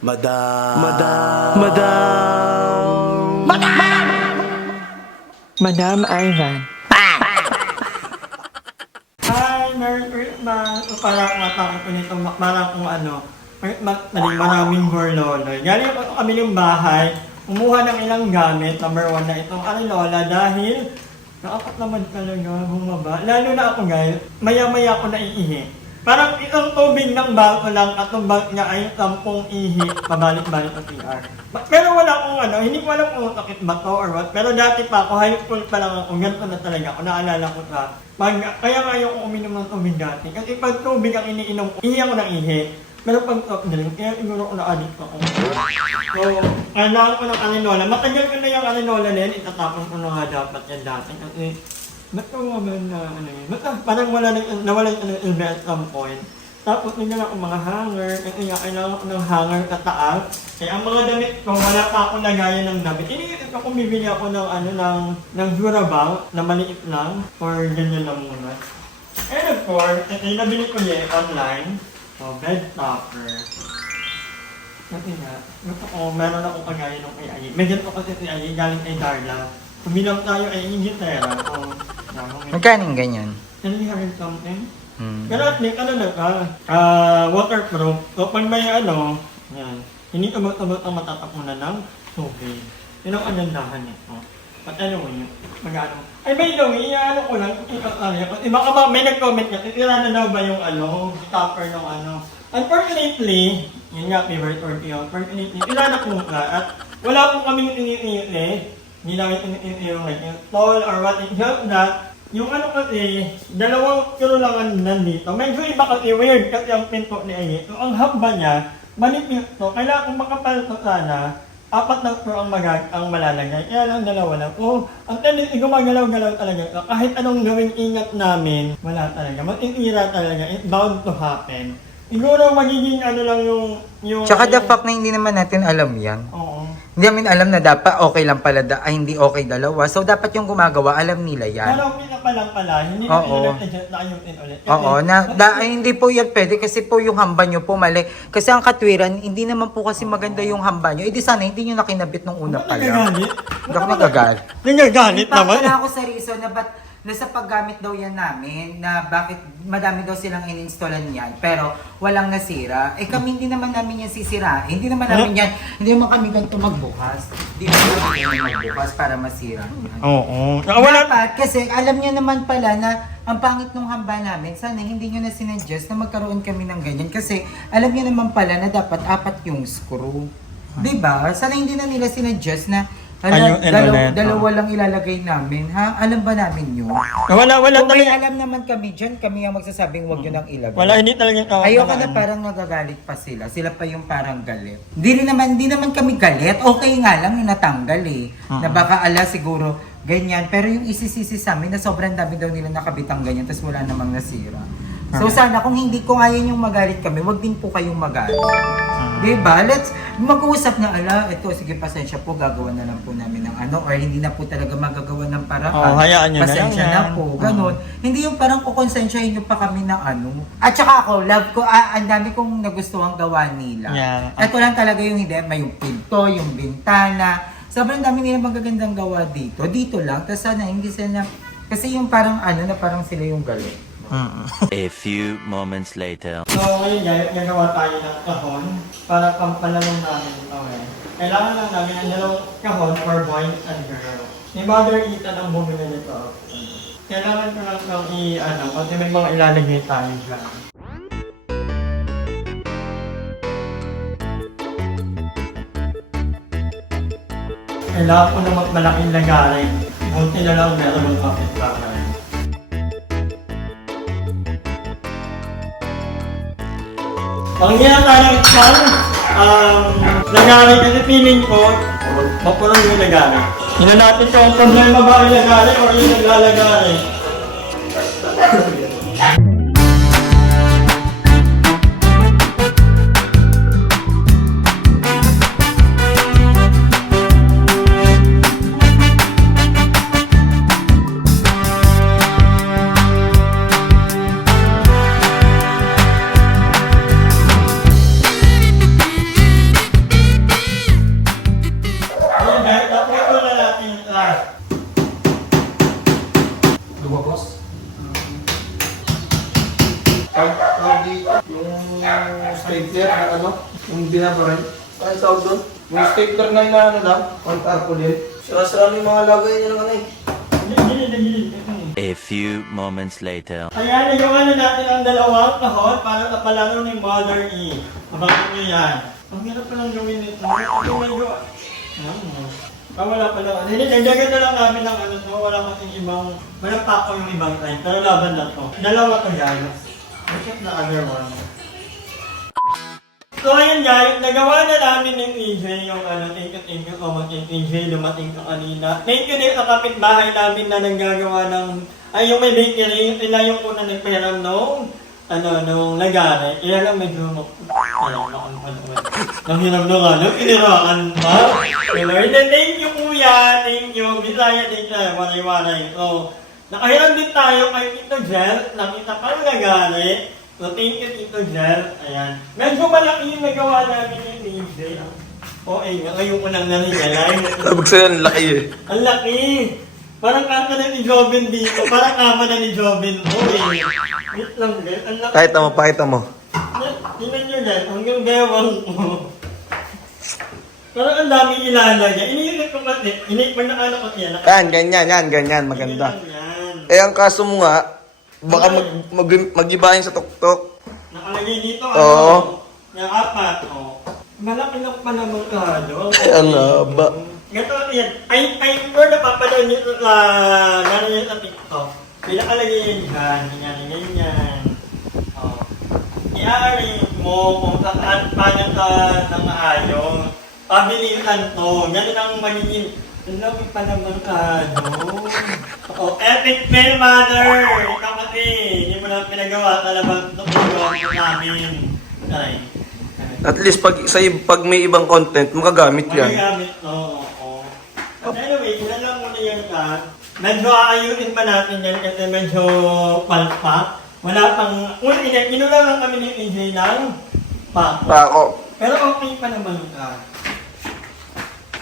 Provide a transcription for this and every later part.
Madam. Madam Ivan. Hi, Merry Christmas! So, parang matapos ko nito, parang kung ano, maraming horloloy. Galing ako kami yung bahay, kumuha ng ilang gamit, number 1 na itong lola dahil naapat naman talaga, bumaba. Lalo na ako guys, maya-maya ako naiihi. Parang itong tubig ng balko lang at ang balk niya ay 10 ihi, pabalik-balik sa CR. Pero wala akong hindi ko alam kung sakit ba to or what. Pero dati pa ako, high school pa lang ako, ganito na talaga ako, naalala ko sa kaya nga ayoko uminom ng tubig dati. Kasi pag tubig ang iniinom ko, ihi ako ng ihi. Pero pag soft drink, kaya siguro ko na-addict ako. So, kailangan ko ng aninola. Matagal ko na yung aninola na yan, itatapon ko na nga dapat yan dati. Kasi, ba't ko nga ba na yun? Ba't parang nawalan ilbe at some point. Tapos nila ako mga hanger, kasi nga kailangan ko ng hanger kataas. Kaya ang mga damit ko, wala pa akong lagayan ng damit. Iniisip ko kung bibili ako ng Durabang na maliit lang, or ganyan lang muna. And of course, ito yung nabili ko niya online. So, bed topper. Kasi nga, meron akong kagaya ng kay Ayi. May ganito kasi si Ayi, galing kay Darla. Kumilang tayo ay ingitera. So, Magkano ganyan? 300 something. Pero at least, waterproof. So, pag may yan, hindi tumot-tumot ang matatapunan ng tubig. Yun ang anandahan nito. At anyway, ay by the way, ko lang, kasi baka ba may nag-comment niya, titira na daw ba yung stopper ng Unfortunately, yun nga, favorite word yun, unfortunately, tira na po nga, at wala po kaming tinitili, hindi namin tinitili yung tall or what, it helped that, yung kasi, 2 kilo lang ang nandito, medyo iba kasi weird kasi ang pinto ni Ayi, so ang haba niya, manipis to, kailangan kung makapal to sana, 4 na pro ang malalagay, kaya lang 2 lang. Oh, ang tendency gumagalaw-galaw talaga. Kahit anong gawing ingat namin, wala talaga. Matitira talaga. It's bound to happen. Siguro magiging lang yung... Tsaka the fact na hindi naman natin alam yan. Oo. Hindi namin alam na dapat okay lang pala, ay hindi okay dalawa. So dapat yung gumagawa, alam nila yan. Pero umpisa pa lang pala, hindi na pinag-adjust na ayusin ulit. Oo, ay, hindi po yan pwede kasi po yung hamba nyo po mali. Kasi ang katwiran, hindi naman po kasi maganda yung hamba nyo. Eh di sana hindi nyo nakinabit nung una pa lang. Hindi ako nagagalit. Nagagalit naman. Pagkala ako sa reason na ba't nasa paggamit daw yan namin, na bakit madami daw silang in-installan yan, pero walang nasira. Eh kami hindi naman namin yan sisira. Hindi naman namin yan, hindi naman kami ganito magbukas. Hindi naman kami magbukas para masira. Oo. Dapat, kasi alam niyo naman pala na ang pangit nung hamba namin, sana hindi nyo na sinuggest na magkaroon kami ng ganyan. Kasi alam niyo naman pala na dapat 4 yung screw. Diba? Sana hindi na nila sinuggest na dalawa lang ilalagay namin, ha? Alam ba namin yun? Wala Kung may talaga. alam naman kami dyan, kami ang magsasabing huwag nyo nang ilagay. Wala, hindi talaga. Ayoko na parang nagagalit pa sila. Sila pa yung parang galit. Di naman kami galit. Okay nga lang yung natanggal eh. Na baka siguro ganyan. Pero yung isisisi sa amin na sobrang dami daw nila nakabitang ganyan tapos wala namang nasira. So sana kung ayaw yung magalit kami, wag din po kayong magalit. Diba? Let's mag-uusap na, ito, sige, pasensya po, gagawa na lang po namin ng or hindi na po talaga magagawa ng paraan. Hayaan nyo pasensya na na po, ganun. Hindi yung parang kukonsensyahin nyo pa kami ng At saka ako, love ko, ang dami kong nagustuhan gawa nila. Yeah. Ito lang talaga yung may yung pinto, yung bintana. Sobrang dami nila magagandang gawa dito. Dito lang, tapos sana hindi sila, kasi yung parang na parang sila yung galit. A few moments later. So ngayon guys, gagawa tayo ng kahon para pampalamang namin ito Kailangan lang namin ang 2 kahon for boys and girls. Ni Mother Ethan ang bumili nito. Kailangan ko lang itong kasi may mga ilalagay tayo dyan. Kailangan ko na malaking lagarin. Buti na lang meron ng kapit bahay. Ang ginagawa ng lagarin kasi feeling ko, mapulong yung lagarin. Hindi natin kung problema ba yung lagarin o yung naglalagarin. Hindi na pa rin. Ano tawag doon? May stapler na yung ano lang, on tarpaulin. Sira-sira na yung mga lagay niya ng ano eh. A few moments later. Ayan, nagawa na natin ang dalawang kahon para napalaro ni Mother E. Bakit nyo yan? Ang hirap pa lang gawin nito. Wala pa lang. Hindi, nagdagan na lang namin ng ano to. Wala kasing ibang, wala pa ako yung ibang time. Pero laban na to. Dalawa to guys. Look at the other one. So ayun guys, nagawa na namin ng EJ yung ano, thank you so much EJ, lumating ka kanina. Thank you din sa kapitbahay namin na naggagawa ng, ay yung may bakery, sila yung una nagperam nung, nung lagari. Kaya lang medyo, nang hirap na nga, nung inirakan pa. Lord, thank you kuya, thank you, Bisaya din siya, waray-waray. So, nakahiram din tayo kay Tito Jel, nakita pa ng lagari. So, thank you, Tito Jel. Ayan. Medyo malaki yung nagawa namin yung EJ. Ngayon ko nang nanigalay. Sabag sa'yo, ang laki eh. Ang laki! Parang kama na ni Jobin dito. Parang kama na ni Jobin. Wait lang, guys. Ang laki. Pakita mo. Tingnan nyo, guys. Hanggang bewang ko. Parang ang dami ilalagay. Iniinit ko kasi. Pag nakala ko siya. Ganyan, maganda. Yan. Eh, ang kaso mo nga, baka mag-ibahin sa tuktok. Nakalagay dito. Oo. Yung apat. Malaki lang pa naman kado. Ay, ang haba. Gato yan. Ay, before napapanood nyo sa gano'n yun sa TikTok. Pinakalagay yun dyan. Ganyan. I-arrange mo kung saan paano ka nang maayos. Pabilisan to. Ganun ang magiging. Ang laki pa naman kado. Epic fail, mother! Ikaw kasi, hindi mo na pinagawa talabang tuturuan mo namin. Ay. At least pag may ibang content, magagamit yan. Magagamit, oo. But anyway, ilan lang muna yan ka. Medyo aayusin pa natin yan kasi medyo palpak. Wala pang, inulang lang kami ni EJ ng pako. Ako, Pero okay pa naman ka.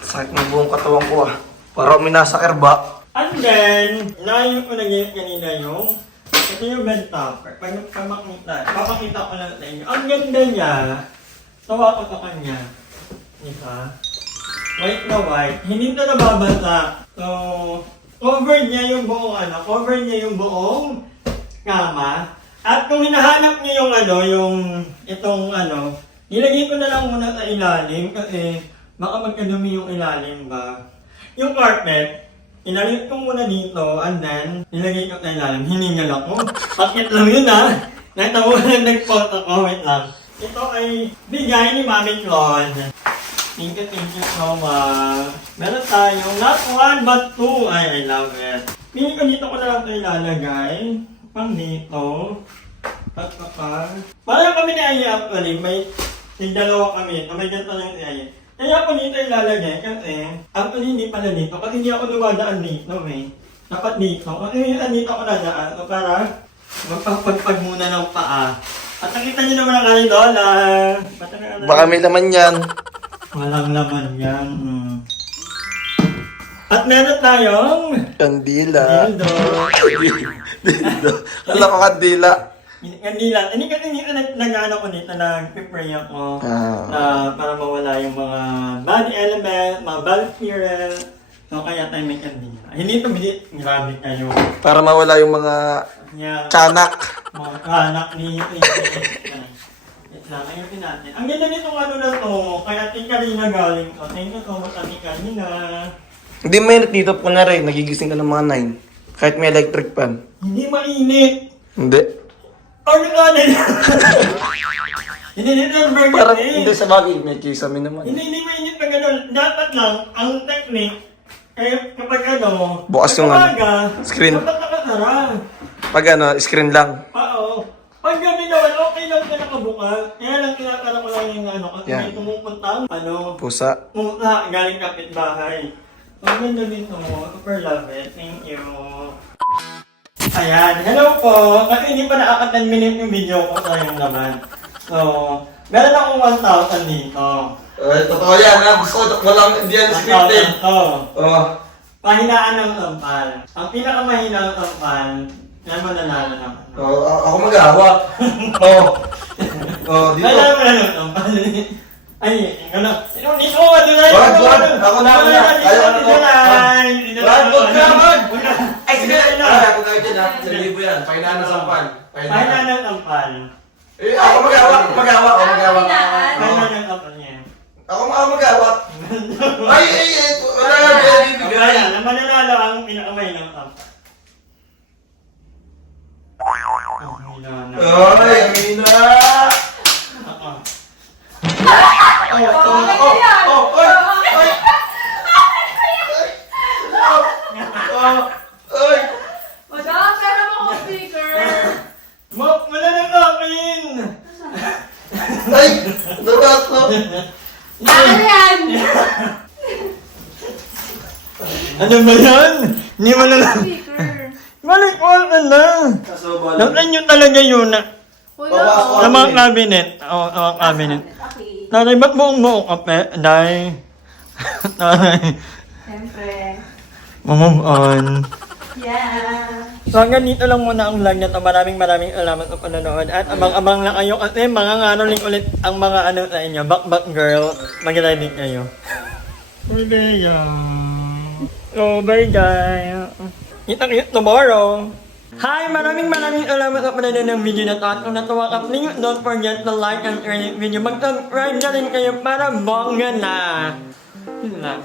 sakit ng buong katawan ko ah. Para minasakir ba? And then, naayun ko na ngayon kanina yung, ito yung bed topper. Papakita ko lang sa inyo. Ang ganda niya, tawa ko sa kanya. Isa. White na white. Hindi na nababasa. So, cover niya yung buong kama. At kung hinahanap niyo nilagay ko na lang muna sa ilalim kasi baka magkadumi yung ilalim ba. Yung carpet, inalit ko muna dito and then nilagay ko sa ilalim. Hiningal ako. Bakit lang yun Natawa lang nag-photo ko. Wait lang. Ito ay bigay ni Mami Claude. Thank you so much. Meron tayong not one but two. Ay, I love it. Pili ko dito ko na lang ito ilalagay. Pang dito. Parang kami ni Aya actually. May dalawa kami. May ganito lang si Aya. Kaya ako dito ilalagay kasi actually hindi pala dito. Kasi hindi ako dumadaan dito Dapat dito. Kasi dito ako nadaan. So para magpapagpag muna ng paa. At nakita niyo naman ang aling dollar. Baka may laman yan. Walang laman yan. At meron tayong Kandila. dildo. Dildo. Alam ko kandila. Kandila. Hindi kasi nag-ano ko dito, nag-pray ako para mawala yung mga body element, mga bacteria. So kaya tayo may kandila. Hindi ito grabe kayo. Para mawala yung mga tiyanak. Mga kanak ni Ayun natin. Ang ganda nitong na to, kaya ating Karina galing to. Thank you so much ating Karina. Hindi mainit dito po na rin. Nagigising ka ng mga 9. Kahit may electric fan. Hindi mainit. Hindi. Ano ka nila? Hindi nito ang burger Parang hindi sa bagay. May kisame naman. Hindi mainit na gano'n. Dapat lang, ang technique, kapag bukas yung screen. dapat nakasara. Pag screen lang. Oo. Pag gabi naman, okay lang ka nakabukas. Kaya lang tinatala ko lang yung kasi Yan. may pumupuntang, Pusa. pumunta galing kapitbahay. Ang ganda nito, super love it. Thank you. Ayan, hello po. Kasi hindi pa nakaka-10 minutes yung video ko, sayang naman. So, meron akong 1,000 dito. Totoo yan ha. Gusto ko walang hindi yan scripted. Oo. Pahinaan ng sampal. Ang pinakamahinang sampal, yan mananalo naman. Ako mag-aawak. Oo. Dito. Alam mo na ng sampal. Ay, ano? Nito, Adonai! Wag! Ako na! Ayaw na to! Wag ka! Ay, sige! Ako na dyan ha. 1,000 yan. Pahinaan na sampal. Pahinaan ng ampal. Eh, ako mag-awak. Pahinaan ng ampal niya. Ako mag-awak. Ay! Wala na bibigay. Ayan, mananalo ang pinakamay ng ampal. Ay, Amina! Ay! Madam, pera mo ako speaker. Wala ng akin! Ay! Nabato! Ano yan? Ano ba yan? Hindi mo na lang. Speaker. Malikol ka na. Naklan nyo talaga yun na. Wala. Sa mga cabinet. Oo, sa mga cabinet. Okay. Nanay, ba't buong kape? Day. Nanay. Siyempre. Move on. Yeah. So hanggang dito lang muna ang vlog na to. Maraming salamat sa panonood. At abang-abang lang kayo kasi mga ngaroling ulit ang mga ano sa inyo. Back girl. Mag-ready kayo. Okay, oh, bye guys. Kita tomorrow. Hi! Maraming salamat sa panonood ng video na to. At kung natuwa ka, please don't forget to like and share this video. Mag-subscribe na rin kayo para bongga na. Yun lang.